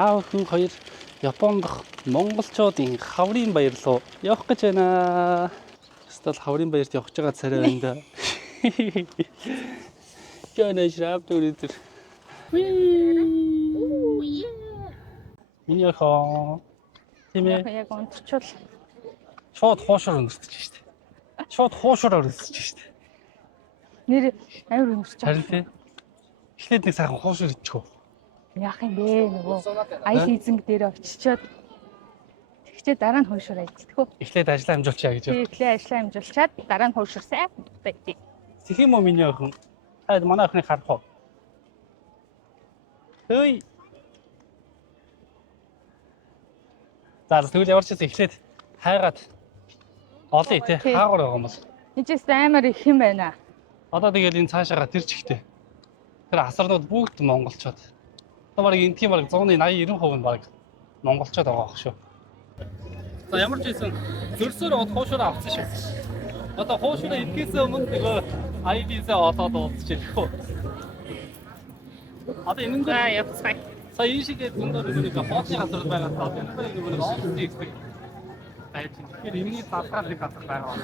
аав хүн хоёр Японд дах монголчуудын хаврын баяр руу явах гэж байна. Эсвэл хаврын баярт явах гэж байгаа царай байна да. Гэнэ шрап дөрөдөр. Миний охоо. Тэмээ. Яг унтчвал Шууд хоошоор өнгөрсөж штэ. Шууд хоошоор өнгөрсөж штэ. нэр амар өнгөрч Харин тий. Эхлээд нэг сайхан хоошоор иччихв. яах юм бэ нөгөө аял эзэнг дээр очичоод тэгчээ дараа нь хойшоор ажиллах уу. Эхлээд ажиллаа амжуулчаа гэж. Эхлээ ажиллаа амжуулчаад дараа нь хойшоор сайн дайти. Тэг юм уу миний охин? Хайд манай охиныг харах уу? Хөөй. За тэгвэл ямар ч зүйл эхлээд хайгаад олъё тий хаагур байгаа юм бол. Эцэс амар их юм байна. Одоо тэгээд энэ цаашаага тэр чигтээ. Тэр асарнууд бүгд монголчууд. Одоо баг энэ тийм баг 180-90% нь баг монголчууд байгаа ах шүү. За ямар ч хэлсэн зөрсөөр од хоошоор авсан шүү. Одоо хоошоор идэхээс өмнө нөгөө ID-сээ олоод уулзчихлаа. Одоо энэ За явцгаая. сая энэ шиг зөндөө нэг хоолны газар байгаа таа. Энэ нөгөө нэг офис хийх байж. Тэгэхээр энэний залгаар нэг газар байгаа.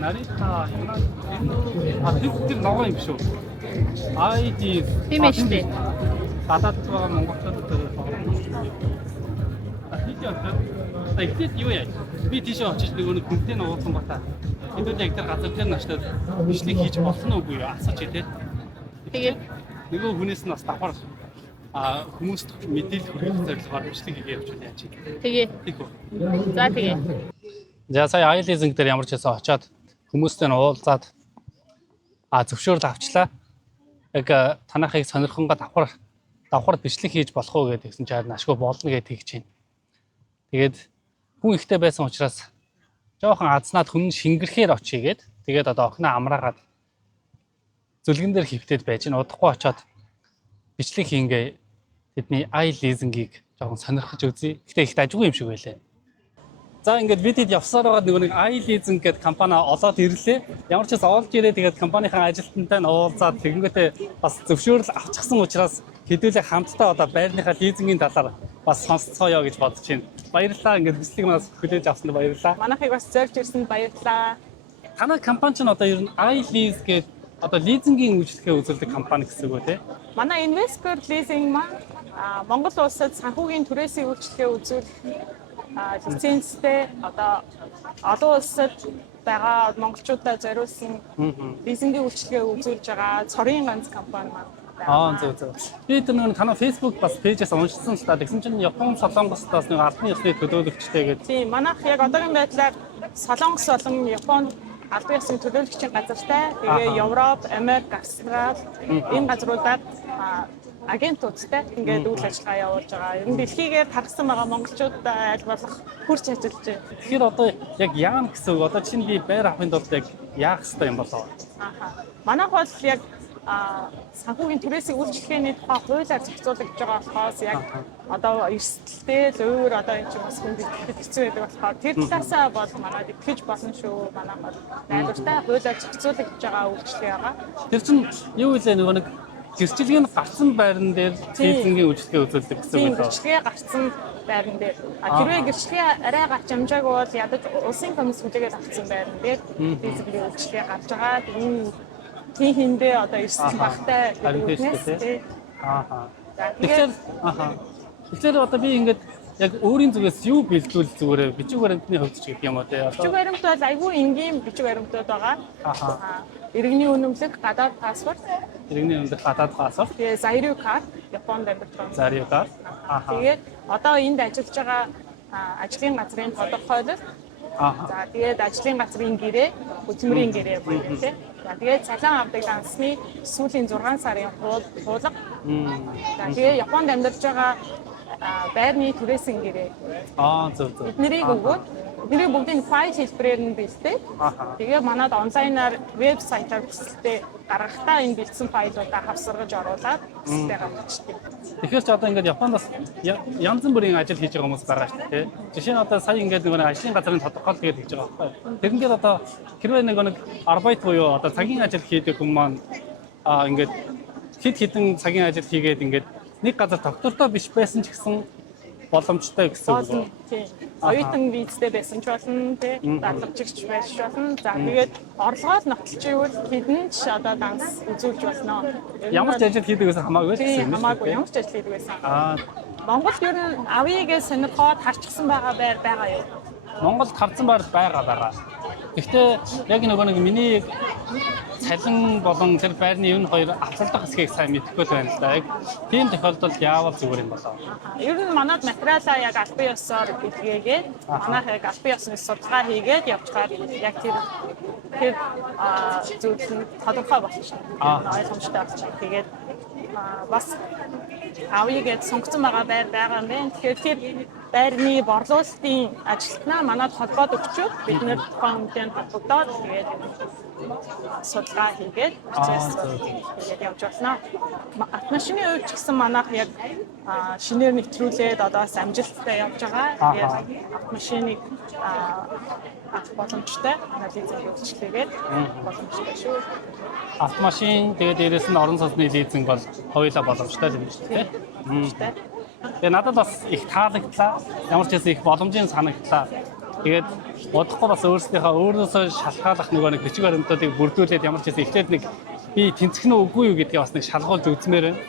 Нарита энэ ногоо юм шүү. ID Тийм ээ шүү дээ. гадаад байгаа монголчуудад эхлээд юу яа? Би тийшээ очиж нэг хүнтэй нууцсан бата. Хэдүүл яг тэр газар дээр наштад бичлэг хийж болсон уугүй юу? Асууч тий. Тэгээд нөгөө хүнээс нь бас давхар хүмүүст мэдээлэл хүргэх зорилгоор бичлэг хийгээ явуулж яаж чи. тэгээ. За тэгээ. За сая аял эзэнг дээр ямар ч байсан очиод хүмүүстэй нь уулзаад зөвшөөрөл авчлаа. Яг танахыг сонирхонгоо давхар бичлэг хийж болох уу гэдэг гэсэн чинь ашгүй болно гэж тэгж байна. Тэгээд хүн ихтэй байсан учраас жоохон азнаад хүн шингэрхээр очийгээд тэгээд одоо охиноо амраагаад зүлгэн дээр хөвтөд байж гэн удахгүй очиод бичлэг хийнгээ тэдний аял эзэнгийг жоохон сонирхож үзье. Гэхдээ ихт ажгүй юм шиг байлаа. За ингээд бидэд явсаар байгаа нэг аял эзэн гэдэг компани олоод ирлээ. Ямар ч бас олж ирээ тэгээд компанийн ажилтнтай нь уулзаад тэгэнгүүтээ бас зөвшөөрөл авчихсан учраас хэдүүлээ хамтдаа одоо байрныхаа лизингийн талаар бас сонсцгоё гэж бодож байна. Баярлалаа ингээд бичлэг манаас хүлээж авсанд баярлалаа. Манайхыг бас зорж ирсэнд баярлалаа. Танай компани ч одоо ер нь iLease гэдэг одоо лизингийн үйлчлэгээ үзүүлдэг компани гэсэн үг үү те? Манай Investor Leasing маань Монгол улсад санхүүгийн түрээсийн үйлчлэгээ үзүүлэх лицензтэй одоо олон улсад байгаа монголчуудаа зориулсан лизингийн үйлчлэгээ үзүүлж байгаа цорын ганц компани маань. Зөв. Би тэр нэг танай Facebook бас пэйжээс уншсан л та. Тэгсэн чинь Япон Солонгостоос нэг албан ёсны төлөөлөгчтэй гэдэг. Тийм, манайх яг одоогийн байдлаар Солонгос болон Японд албан ёсны төлөөлөгчийн газартай. Тэгээ Европ, Америк, Австрали энэ газруудад агентуудтай ингээд үйл ажиллагаа явуулж байгаа. Ер нь дэлхийгээр тархсан байгаа монголчуудаа аль болох хүрч ажиллаж байна. Тэгэхээр одоо яг яам гэсэн үг. Одоо чинь би байр авахын тулд яг яах хэрэгтэй юм болоо. Манайх бол яг санхүүгийн түрээсийн үйлчлэгээний тухай хуулиар зохицуулагдж байгаа болохоос яг одоо эрсдэлтэй л өөр одоо энэ ч бас хүнд хэцүү байдаг болохоор тэр талаасаа бол манайд итгэж болно шүү. Манайх бол найдвартай хуулиар зохицуулагдж байгаа үйлчлэгээ байгаа. Тэр чинь юу вэ нөгөө нэг гэрчлэгийн гарцсан байран дээр лизингийн үйлчлэгээ үзүүлдэг гэсэн үг байна. Гэрчлэгээ гарцсан байран дээр. Хэрвээ гэрчлэгээ арай гарч амжаагүй бол ядаж улсын комисс хүлээгээд авсан байран дээр лизингийн үйлчлэгээ гарч байгаа. Энэ тийхэндээ одоо эрсдэл багтай гэдэг. Тэгэхээр одоо би ингээд яг өөрийн зүгээс юу бэлдвэл зүгээр бичиг баримтны хувьд ч гэдэг юм уу те. Бичиг баримт бол айгүй энгийн бичиг баримтууд байгаа. Иргэний үнэмлэх гадаад паспорт. Иргэний үнэмлэх гадаад паспорт. Тэгээ Zairyu card, Японд амьдарч байгаа. Zairyu card. Тэгээд одоо энд ажиллаж байгаа ажлын газрын тодорхойлол. За тэгээд ажлын газрын гэрээ, хөтөлмөрийн гэрээ байна тийм. За тэгээд цалин авдаг дансны сүүлийн 6 сарын хуулга. За тэгээд Японд амьдарч байгаа байрны түрээсийн гэрээ. Зөв. Эднэрийг өгөөд бидний бүгдийн файл хэлбэрээр нь бэлдээ. Тэгээ манад онлайнаар вебсайтаар бүсэлтэй гаргахтаа энэ бэлдсэн файлуудаа хавсаргаж оруулаад бүсэлтэй гаргачдаг. Тэгэхээр ч одоо ингээд Японд бас янз бүрийн ажил хийж байгаа хүмүүс байгаа шүү дээ. Жишээ нь одоо сая ингээд нэг ажлын газрын тодорхойлол гэж хийж байгаа байхгүй. Тэрнгээд одоо хэрвээ нэг арбайт буюу одоо цагийн ажил хийдэг хүмүүс маань ингээд хэд хэдэн цагийн ажил хийгээд ингээд нэг газар доктортой биш байсан ч гэсэн боломжтой гэсэн үг. Болно тийм. Оюутан визтэй байсан ч болно тийм. Дадлagчигч байж болно. За тэгээд орлогоор нотолчихвол хэдэн ч одоо данс үзүүлж болно. Ямар ч ажил хийдэг гэсэн хамаагүй Тийм гэсэн юм хамаагүй ямар ч ажил хийдэг байсан. Монголд ер нь авъягээ сонирхоод харчихсан байгаа байр байгаа юу? Монголд харсан байгаа. Гэхдээ яг нэг миний цалин болон тэр байрны энэ хоёр авцалдах хэсгийг сайн мэдэхгүй байна л да. Яг тийм тохиолдолд яавал зүгээр юм болоо. Ер нь манад материалаа яг албан ёсоор илгээгээд манайх яг албан ёсны судалгаа хийгээд явчихаар яг тэр зүйл нь тодорхой болчихно. Ойлгомжтой болчихно. Тэгээд бас авъягээд сонгоцсон байгаа юм байна. Тэгэхээр тэр байрны борлуулалтын ажилтнаа манад холбоод өгчөөд бид нэр тухайн үнэтэй холбогдоод тэгээд судалгаа хийгээд процесс хийгээд явж байна. Автомашины хувьд ч гэсэн манайх яг шинээр нэвтрүүлээд одоос амжилттай явж байгаа. Тэгээд автомашиныг авах боломжтой лизинг үйлчлэгээд боломжтой шүү. Автомашин тэгээд дээрэс нь орон сууцны лизинг бол хоёулаа боломжтой юм шүү дээ. Тэгээ надад бас их таалагдлаа. Ямар ч гэсэн их боломжийн санагдлаа. Тэгээд бодохгүй бас өөрөөсөө шалгаалах нэг бичиг баримтуудыг бүрдүүлээд ямар ч гэсэн эхлээд нэг би тэнцэх нь үгүй юу гэдгийг бас нэг шалгуулж үзмээр байна.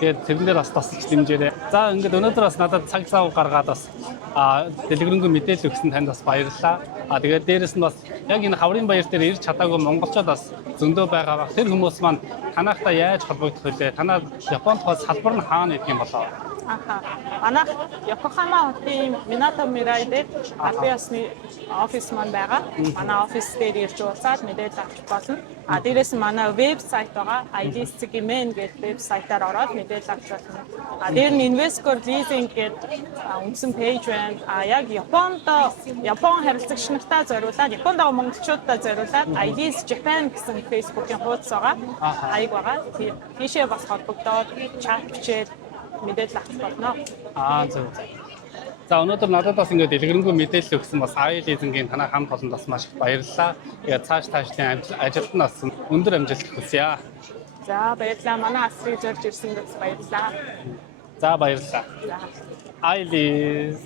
Тэгээд тэрэн дээр бас тусалж дэмжээрэй. За ингээд өнөөдөр бас надад цаг зав гаргаад бас дэлгэрэнгүй мэдээлэл өгсөн танд бас баярлалаа. Тэгээд дээрэс нь бас яг энэ хаврын баяр дээр ирж чадаагүй монголчууд бас зөндөө байгаа баг. Тэр хүмүүс маань танахтай яаж холбогдох вүлээ? Танаа Японд хол салбар нь хаана гэдэг юм болоо? Манайх Йокохама хотын Минато Мирай дээр албан ёсны офис маань байгаа. Манай офис дээр ирж уулзаад мэдээлэл авч болно. Дээрээс нь манай вебсайт байгаа. IDSG-мен гэдэг вебсайтаар ороод мэдээлэл авч болно. Дээр нь Investor Leasing гэдэг үндсэн пэйж байна. Яг Япон харилцагч нартай зориулаад, Японд байгаа монголчуудад зориулаад IDS Japan гэсэн Facebook-ийн хуудас байгаа. Хаяг байгаа. Тийшээ бас холбогдоод чат бичээд мэдээлэл авах болно. Зөв. За өнөөдөр надад бас ингээд дэлгэрэнгүй мэдээлэл өгсөн бас IL-ийн танай хамт олонд бас маш их баярлалаа. Тэгээд цаашдын ажилд нь бас өндөр амжилт хүсье. За баярлалаа. Манай асрыг зорж ирсэнд бас баярлалаа. За баярлалаа. IL